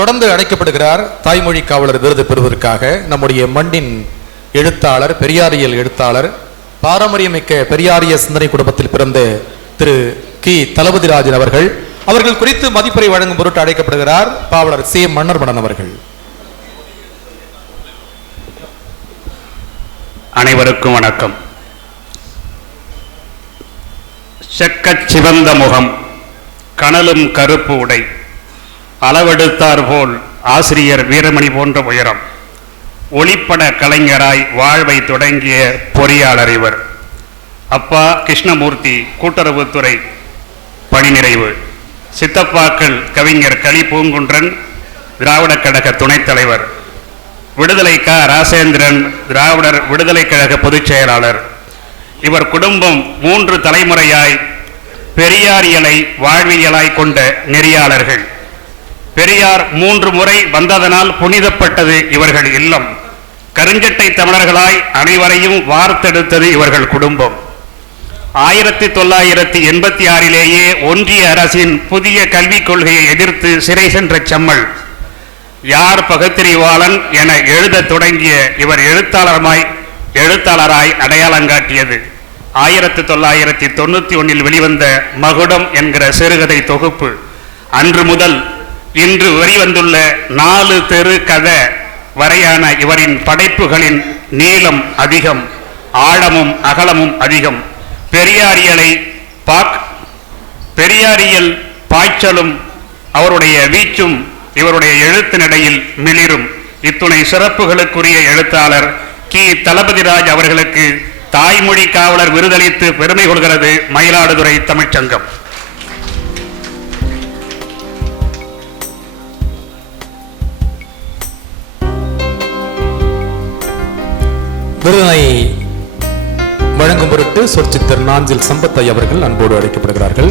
தொடர்ந்து அழைக்கப்படுகிறார் தாய்மொழி காவலர் விருது பெறுவதற்காக நம்முடைய மண்ணின் எழுத்தாளர் பெரியாரியல் எழுத்தாளர் பாரம்பரியமிக்க பெரியாரிய சிந்தனை குடும்பத்தில் பிறந்த திரு கி. தளபதிராஜன் அவர்கள். அவர்கள் குறித்து மதிப்புரை வழங்கும் பொருட்டு அழைக்கப்படுகிறார் பாவலர் சி. மன்னர்மணன் அவர்கள். அனைவருக்கும் வணக்கம். செக்கச் சிவந்த முகம் கனலும் கருப்பு உடை அளவெடுத்தார் போல் ஆசிரியர் வீரமணி போன்ற உயரம். ஒளிப்பட கலைஞராய் வாழ்வை தொடங்கிய பொறியாளர் இவர். அப்பா கிருஷ்ணமூர்த்தி கூட்டுறவுத்துறை பணி நிறைவு சித்தப்பாக்கள் கவிஞர் களி பூங்குன்றன் திராவிடக் கழக துணைத் தலைவர். விடுதலை க ராசேந்திரன் திராவிடர் விடுதலை கழக பொதுச் செயலாளர். இவர் குடும்பம் மூன்று தலைமுறையாய் பெரியாரியலை வாழ்வியலாய் கொண்ட நெறியாளர்கள். பெரியார் மூன்று முறை வந்ததனால் புனிதப்பட்டது இவர்கள் இல்லம். கருஞ்சட்டை தமிழர்களாய் அனைவரையும் வார்த்தெடுத்தது இவர்கள் குடும்பம். ஆயிரத்தி தொள்ளாயிரத்தி எண்பத்தி ஆறிலேயே ஒன்றிய அரசின் புதிய கல்விக் கொள்கையை எதிர்த்து சிறை சென்ற செம்மல். யார் பகுத்தறிவாளன் என எழுதத் தொடங்கிய இவர் எழுத்தாளருமாய் எழுத்தாளராய் அடையாளம் காட்டியது. ஆயிரத்தி தொள்ளாயிரத்தி தொண்ணூத்தி ஒன்னில் வெளிவந்த மகுடம் என்கிற சிறுகதை தொகுப்பு. அன்று முதல் இன்று வெளிவந்துள்ள நாலு தெரு கதை வரையான இவரின் படைப்புகளின் நீளம் அதிகம் ஆழமும் அகலமும் அதிகம். பெரியாரியலை பாக் பெரியாரியல் பாய்ச்சலும் அவருடைய வீச்சும் இவருடைய எழுத்தினடையில் மிளிரும். இத்துணை சிறப்புகளுக்குரிய எழுத்தாளர் கி. தளபதிராஜ் அவர்களுக்கு தாய்மொழி காவலர் விருதளித்து பெருமை கொள்கிறது மயிலாடுதுறை தமிழ்ச்சங்கம். விருதினை வழங்கும் பொருட்டு சொற்சித்தர் நாஞ்சில் சம்பத்தை அவர்கள் அன்போடு அழைக்கப்படுகிறார்கள்.